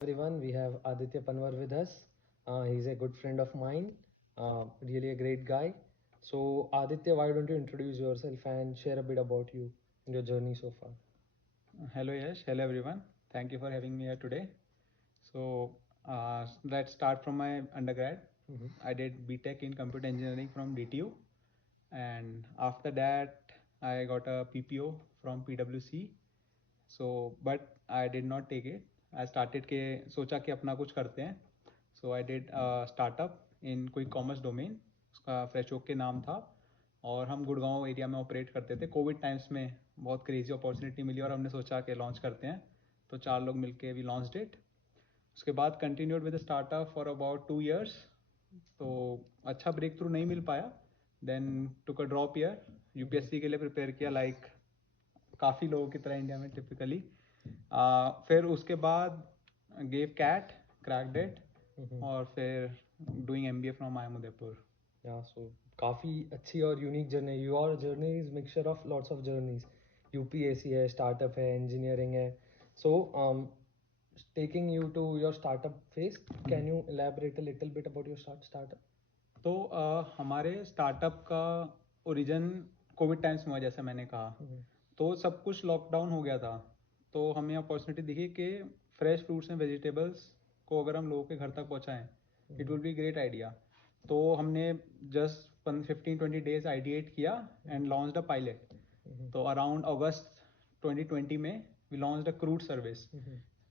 everyone. We have Aditya Panwar with us. He's a good friend of mine, really a great guy. So, Aditya, why don't you introduce yourself and share a bit about you and your journey so far? Hello Yash, hello everyone. Thank you for having me here today. Let's start from my undergrad. Mhm. I did BTech in computer engineering from DTU, and after that I got a PPO from PwC. But I did not take it. I started के सोचा कि अपना कुछ करते हैं. So I did a startup in कोई commerce domain. उसका फ्रेशोक के नाम था और हम गुड़गांव एरिया में ऑपरेट करते थे. कोविड टाइम्स में बहुत क्रेजी अपॉर्चुनिटी मिली और हमने सोचा कि लॉन्च करते हैं. तो 4 लोग मिलके वी लॉन्च्ड इट. उसके बाद continued with startup for about 2 years. तो अच्छा ब्रेक थ्रू नहीं मिल पाया. Then took a drop year. UPSC के लिए प्रिपेयर किया लाइक काफ़ी लोगों की तरह इंडिया में टिपिकली. फिर उसके बाद गेव कैट क्रैक्ड इट और फिर doing MBA from I am Udaipur. Yeah, so काफी अच्छी और unique journey. Your journey is mixture of lots of journeys. UPSC है, स्टार्टअप है, इंजीनियरिंग है. सो taking you to your startup phase, can you elaborate a little bit about your startup? तो हमारे startup का origin Covid times में हुआ जैसा मैंने कहा. तो सब कुछ लॉकडाउन हो गया था. तो हमें अपॉर्चुनिटी दिखी कि फ्रेश फ्रूट्स एंड वेजिटेबल्स को अगर हम लोगों के घर तक पहुंचाएं it will be great idea. तो हमने जस्ट 15-20 days आइडिएट किया एंड लॉन्च्ड अ पायलट. तो अराउंड अगस्त 2020 में we launched a crude service.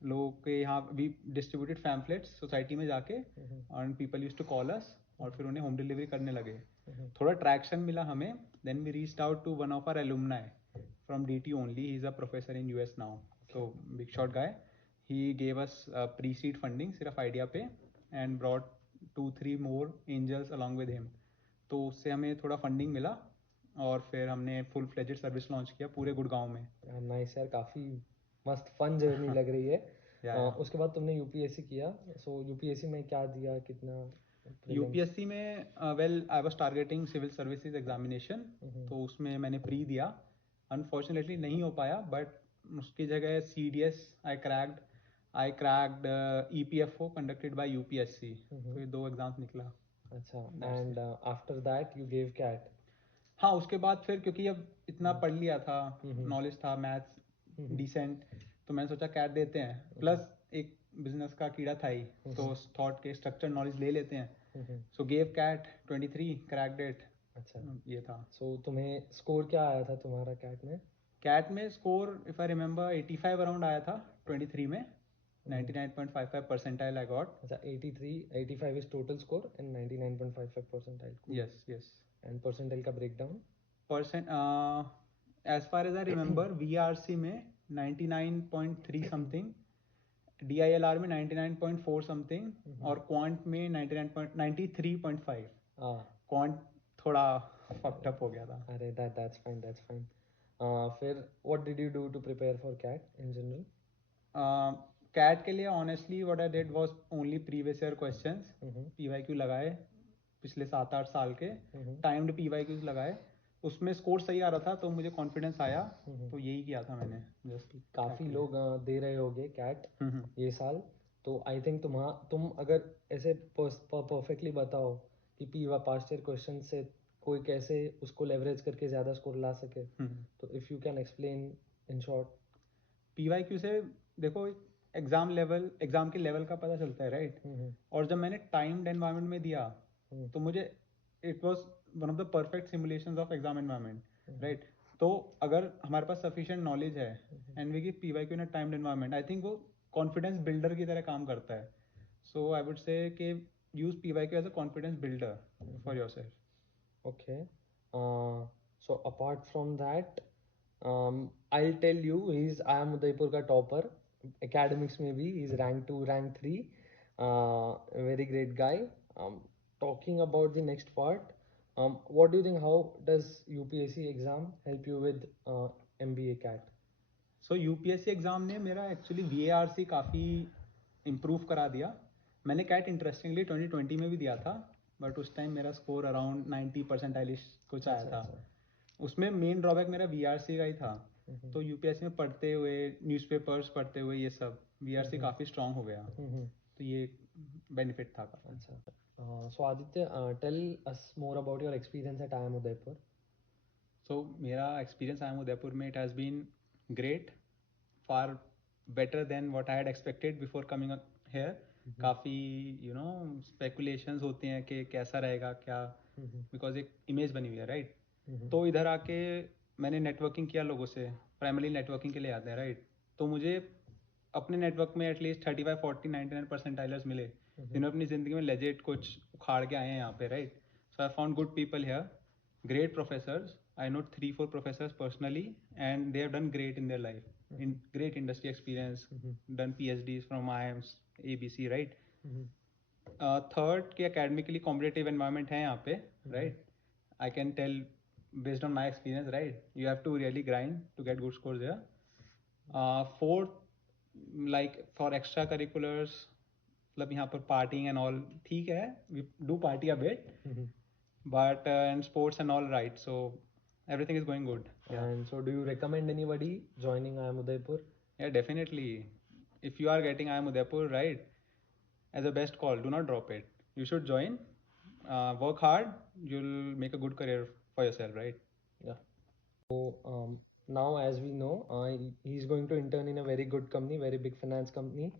लोगों के यहाँ वी डिस्ट्रीब्यूटेड पैम्फलेट्स सोसाइटी में जाके and people use to call us और फिर उन्हें होम डिलीवरी करने लगे. थोड़ा ट्रैक्शन मिला हमें. Then we reached out to one of our alumni from DTU only. He is a professor in US now. तो big shot guy. He gave us pre seed funding सिर्फ idea पे and brought 2-3 more angels along with him. तो उससे हमें थोड़ा funding मिला और फिर हमने फुल फ्लेजेड सर्विस लॉन्च किया पूरे गुड़गांव में. नाइस यार, काफी मस्त फन जर्नी लग रही है. या उसके बाद तुमने यूपीएससी किया. सो यूपीएससी में क्या दिया, कितना प्रीलिम्स? यूपीएससी में well I was targeting civil services examination. तो उसमें मैंने प्री दिया. अनफॉर्चुनेटली नहीं हो पाया बट उसकी जगह CDS I cracked EPFO conducted by UPSC. तो ये 2 एग्जाम्स निकला. अच्छा. That's and it. After that you gave CAT. हाँ उसके बाद फिर क्योंकि अब इतना पढ़ लिया था नॉलेज था मैथ्स डिसेंट. तो मैंने सोचा कैट देते हैं. प्लस एक बिजनेस का कीड़ा था ही. तो थॉट के स्ट्रक्चर नॉलेज ले लेते हैं. सो गेव कैट 23 क्रैक्ड इट. अच्छा. ये था. सो तुम्हें स्कोर क्या आया था तुम्हारा कैट में? कैट में score if I remember 85 around आया था 23 में. 99.55 परसेंटाइल आई गॉट. अच्छा, 83, 85 is total score and 99.55 percentile. Yes yes. And percentile का breakdown? Percent as far as I remember VRC में 99.3 समथिंग. DILR में 99.4 समथिंग और क्वांट में 93.5. हाँ. क्वांट थोड़ा फक्ड अप हो गया था. अरे दैट्स फाइन, दैट्स फाइन. फिर what did you do to prepare for CAT in general? CAT के लिए honestly what I did was only previous year questions. PYQ लगाए पिछले 7-8 साल के. टाइम्ड PYQs लगाए. उसमें स्कोर सही आ रहा था तो मुझे कॉन्फिडेंस आया. तो यही किया था मैंने जस्ट. काफ़ी लोग दे रहे होंगे कैट ये साल. तो आई थिंक तुम अगर ऐसे परफेक्टली बताओ कि पास्ट ईयर क्वेश्चन से कोई कैसे उसको लेवरेज करके ज़्यादा स्कोर ला सके, तो if you can explain in short. PYQ से देखो एग्जाम के लेवल का पता चलता है राइट. और जब मैंने टाइम्ड एनवायरनमेंट में दिया तो मुझे it was one of the perfect simulations of exam environment right. तो अगर हमारे पास सफिशिएंट नॉलेज है and we give PYQ in a timed environment I think वो कॉन्फिडेंस बिल्डर की तरह काम करता है. सो आई वुड से कि use PYQ as a confidence builder for yourself. Okay. So apart from that, I'll tell you, he's I am Udaipur ka topper. Academics में भी he's rank 2, rank 3. A very great guy. Talking about the next part, what do you think? How does UPSC exam help you with MBA CAT? So UPSC exam ने मेरा actually VARC काफ़ी improve करा दिया. मैंने cat interestingly 2020 में भी दिया था बट उस टाइम मेरा स्कोर अराउंड 90 परसेंटाइलिश कुछ आया था. उसमें मेन ड्रॉबैक मेरा VRC का ही था. तो यूपीएससी में पढ़ते हुए, न्यूज़पेपर्स पढ़ते हुए, ये सब वीआरसी काफ़ी स्ट्रांग हो गया। तो ये बेनिफिट था काफ़ी। अच्छा, so Aditya, tell us more about your experience at IIM Udaipur. सो मेरा एक्सपीरियंस आई एम उदयपुर में, it has been great, far better than what I had expected before coming here. काफ़ी स्पेकुलेशंस होते हैं कि कैसा रहेगा क्या, बिकॉज एक इमेज बनी हुई है, राइट। तो इधर आके मैंने नेटवर्किंग किया लोगों से, प्राइमरली नेटवर्किंग के लिए आते हैं, राइट। तो मुझे अपने नेटवर्क में एटलीस्ट 35, 40, 99 परसेंटाइलर्स मिले, जिन्होंने अपनी ज़िंदगी में लेजिट कुछ उखाड़ के आए हैं यहाँ पे, right. So I found good people here, great professors. I know 3-4 professors personally, and they have done great in their life, in great industry experience, done PhDs from IIMs, ABC, right. Third, कि academically competitive environment है यहाँ पे, right. I can tell based on my experience, right. You have to really grind to get good scores there. Fourth, like for extracurriculars, मतलब यहाँ पर partying and all ठीक है, we do party a bit, but and sports and all, right. So everything is going good. And so, do you recommend anybody joining IIM Udaipur? Yeah, definitely. If you are getting IIM Udaipur, right, as a best call, do not drop it. You should join. Work hard. You'll make a good career for yourself, right. Yeah. So now, as we know, he's going to intern in a very good company, very big finance company.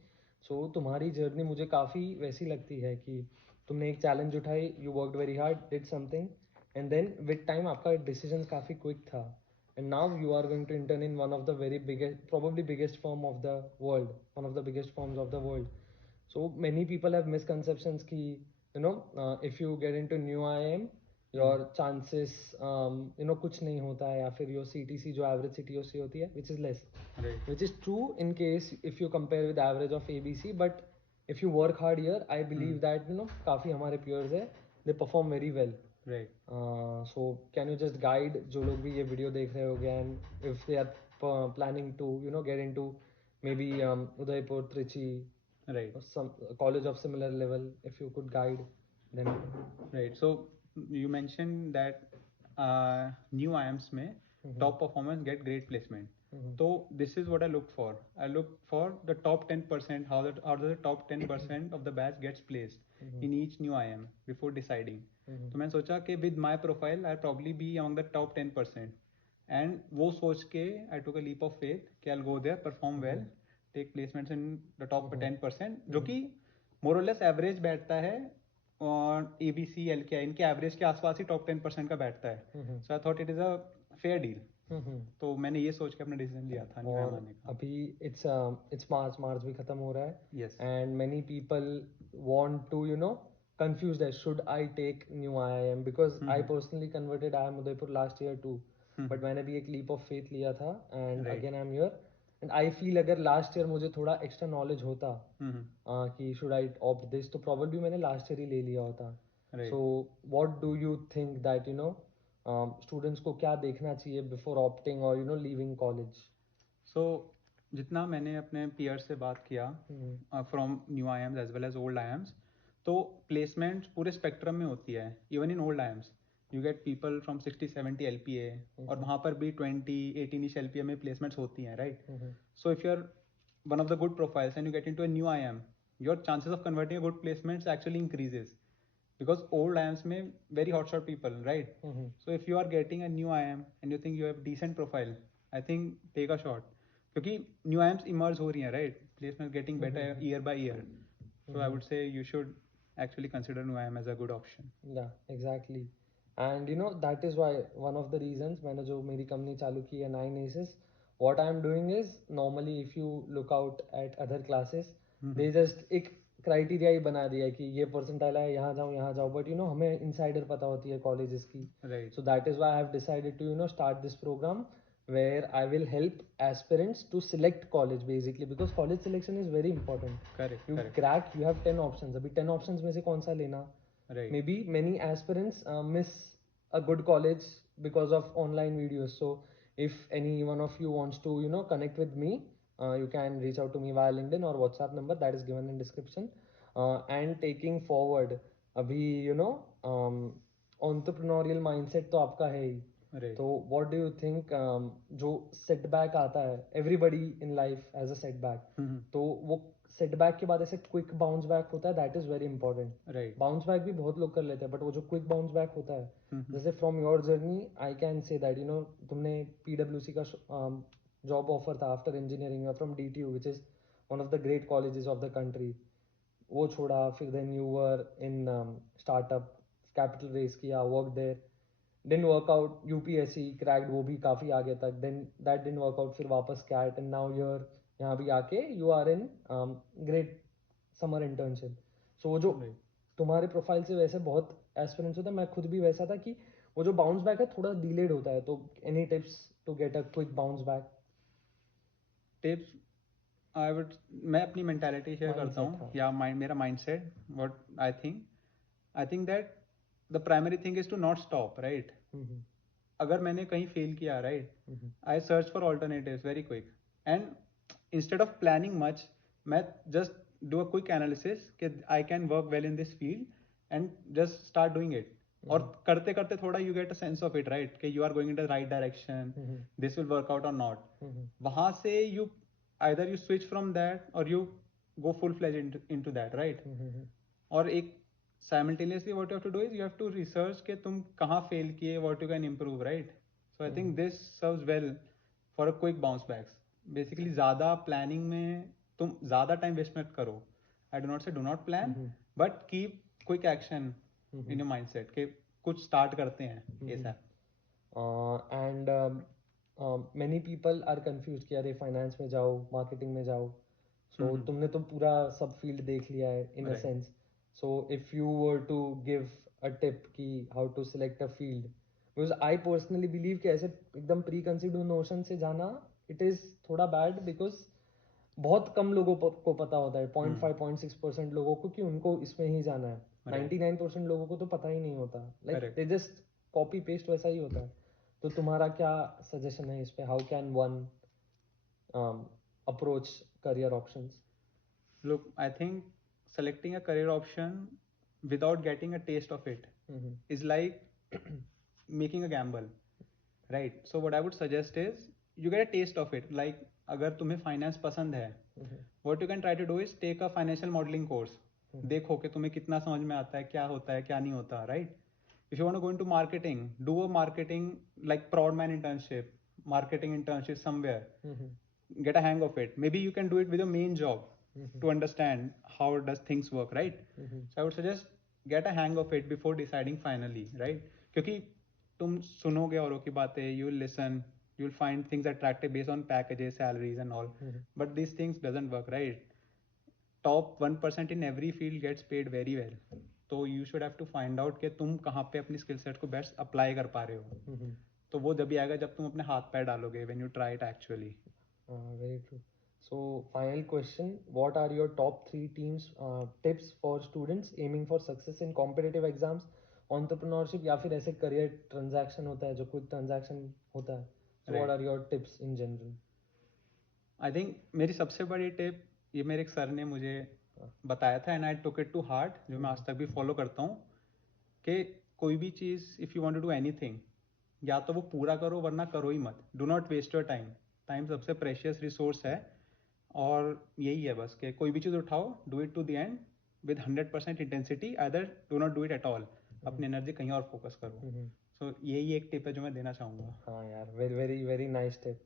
So तुम्हारी journey मुझे काफ़ी वैसी लगती है कि तुमने एक challenge उठाई, you worked very hard, did something, and then with time आपका डिसीजन काफ़ी क्विक था, and now you are going to intern in one of the very biggest, probably biggest firm of the world, one of the biggest firms of the world. So many people have misconceptions कि if you get into new IIM, your chances कुछ नहीं होता है, या फिर your CTC जो average CTOC होती है, which is less, Right. which is true in case if you compare with average of ABC, but if you work hard here, I believe that काफ़ी हमारे peers है, they perform very well. Right. So can you just guide जो लोग भी ये video देख रहे होंगे, and if they are planning to get into maybe Udaipur, Trichy, Right. or some college of similar level, if you could guide them. Right. So you mentioned that new IIMs में top performers get great placement. So this is what I look for. I look for the top 10%. How does the top 10% of the batch gets placed in each new IIM before deciding. तो मैंने सोचा कि with my profile I'll probably be among the top 10%. And वो सोच के I took a leap of faith कि I'll go there, perform well, take placements in the top 10%, जो कि more or less average बैठता है, और ABC, LKI इनके एवरेज के आसपास ही टॉप 10% का बैठता है. So I thought it is a fair deal. तो मैंने ये सोच के अपना डिसीजन लिया था न्यू आने का. अभी इट्स मार्च भी खत्म हो रहा है. Yes. And many people want to confused as should I take new IIM, because I personally converted IIM Udaipur last year too, but मैंने भी एक leap of faith लिया था, and Right. again I'm here, and I feel अगर last year मुझे थोड़ा extra knowledge होता कि should I opt this, तो probably मैंने last year ही ले लिया होता. Right. So what do you think that students को क्या देखना चाहिए before opting or leaving college? सो जितना मैंने अपने पीयर से बात किया from new IIMs as well as old IIMs, तो प्लेसमेंट पूरे स्पेक्ट्रम में होती है. Even in old IIMs you get people from 60-70 LPA, और वहाँ पर भी 20-18 LPA में प्लेसमेंट्स होती हैं, right. So if you are one of the good profiles and you get into a new IIM, your chances of converting a good placements actually increases, because old IIMs में very hotshot people, right. So if you are getting a new IIM and you think you have decent profile, I think take a shot, क्योंकि new IIMs emerge हो रही हैं, right. Placements getting better year by year. So I would say you should actually consider new IIM as a good option. Yeah, exactly. And that is why one of the reasons मैंने जो मेरी company चालू की है 9 Aces, what I am doing is, normally if you look out at other classes, they just एक criteria ही बना दिया है कि ये percentile है, यहाँ जाओ, but हमें insider पता होती है colleges की. Right. So that is why I have decided to start this program where I will help aspirants to select college, basically, because college selection is very important. Correct. You Correct. crack, you have 10 options. अभी 10 options में से कौन सा लेना? Right. Maybe many aspirants miss a good college because of online videos. So if any one of you wants to connect with me, you can reach out to me via LinkedIn or WhatsApp number that is given in description. And taking forward, अभी entrepreneurial mindset तो आपका है ही. Right. तो what do you think, जो setback आता है, everybody in life has a setback, तो वो सेटबैक के बाद ऐसे क्विक बाउंस बैक होता है, that is very important. Right. Bounce back भी बहुत लोग कर लेते हैं, बट वो जो क्विक बाउंस बैक होता है, जैसे from your journey I can say that you know तुमने PwC का जॉब ऑफर था after engineering from DTU which is one of the great colleges of the country. वो छोड़ा, फिर then you were in startup, capital raise किया, work there, didn't work out, UPSC cracked, वो भी काफी आगे तक, then that didn't work out, फिर वापस CAT, and now you're यहाँ भी आके you are in great summer internship. So वो जो Right. तुम्हारे प्रोफाइल से वैसे बहुत एस्पिरेंट्स होता है, मैं खुद भी वैसा था कि वो जो बाउंस बैक है थोड़ा डिलेड होता है, तो any tips to get a quick bounce back? Tips I would, मैं अपनी मेंटालिटी शेयर करता माइंडसेट, हूँ हाँ. या मेरा mindset, what I think that the primary thing is to not stop, right. अगर मैंने कहीं फेल किया, right, I search for alternatives very quick, and instead of planning much, मैं just do a quick analysis कि I can work well in this field and just start doing it. और करते करते थोड़ा you get a sense of it, right, कि you are going in the right direction, this will work out और not. वहां से you either you switch from that or you go full fledged into that, right. और एक simultaneously what you have to do is you have to research कि तुम कहाँ fail किए, what you can improve, right. So I think this serves well for a quick bounce backs. Basically ज़्यादा planning में तुम ज़्यादा time waste मत करो. I do not say do not plan, but keep quick action in your mindset कि कुछ start करते हैं ये सब. And many people are confused कि अरे फाइनेंस में जाओ, मार्केटिंग में जाओ. सो तुमने तो पूरा सब फील्ड देख लिया है in a Right. Sense. So if you were to give a tip कि how to select a field, because I personally believe कि ऐसे एकदम प्री कंसीव्ड नोशन से जाना इट इज़ थोड़ा बैड, बिकॉज बहुत कम लोगों को पता होता है, 0.5-0.6% लोगों को, कि उनको इसमें ही जाना है. 99% लोगों को तो पता ही नहीं होता, like they just copy paste वैसा ही होता है. तो तुम्हारा क्या सजेशन है इस पे, how can one approach career options? Look, I think selecting a career option without getting a taste of it is like making a gamble, right. So what I would suggest is you get a taste of it. Like अगर तुम्हें finance पसंद है, what you can try to do is take a financial modeling course. देखो कि तुम्हें कितना समझ में आता है, क्या होता है, क्या नहीं होता, right. If you want to go into marketing, do a marketing like Proudman internship, marketing internship somewhere. Get a hang of it. Maybe you can do it with your main job to understand how does things work, right. So I would suggest get a hang of it before deciding finally, right. क्योंकि तुम सुनोगे औरों की बातें, you will listen, you will find things attractive based on packages, salaries and all, but these things doesn't work, right. Top 1% in every field gets paid very well. तो you should have to find out कि तुम कहाँ पे अपनी skill set को best apply कर पा रहे हो. तो वो जब भी आएगा जब तुम अपने हाथ पैर डालोगे, when you try it actually. Very true. So final question, what are your top 3 teams tips for students aiming for success in competitive exams, entrepreneurship, या फिर ऐसे career transaction होता है जो quick transaction होता है, so what Right. are your tips in general? I think मेरी सबसे बड़ी टिप, ये मेरे एक सर ने मुझे बताया था and I took it to heart, जो मैं आज तक भी फॉलो करता हूँ, कि कोई भी चीज़ if you want to do anything, या तो वो पूरा करो वरना करो ही मत. Do not waste your time. Time सबसे प्रेशियस रिसोर्स है. और यही है बस कि कोई भी चीज़ उठाओ, do it to the end with 100% intensity, other do not do it at all. अपनी एनर्जी कहीं और फोकस करो. सो यही एक टिप है जो मैं देना चाहूँगा. हाँ यार, very very very nice tip.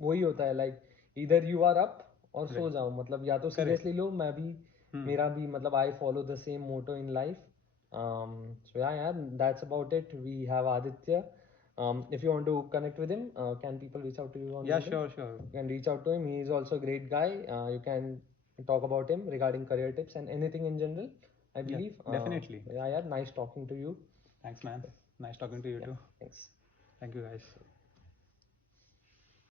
वही होता है, लाइक इधर यू आर अप और सो Right. जाओ, मतलब या तो Correct. सीरियसली लो. मैं भी मेरा भी मतलब I follow the same motto in life. So yeah यार, that's about it. We have Aditya. If you want to connect with him, can people reach out to you on Yeah, LinkedIn? sure. You can reach out to him. He is also a great guy. You can talk about him regarding career tips and anything in general, I Yeah, believe. definitely. Yeah, yeah, nice talking to you. Thanks, man. Nice talking to you Yeah, too. thanks. Thank you, guys.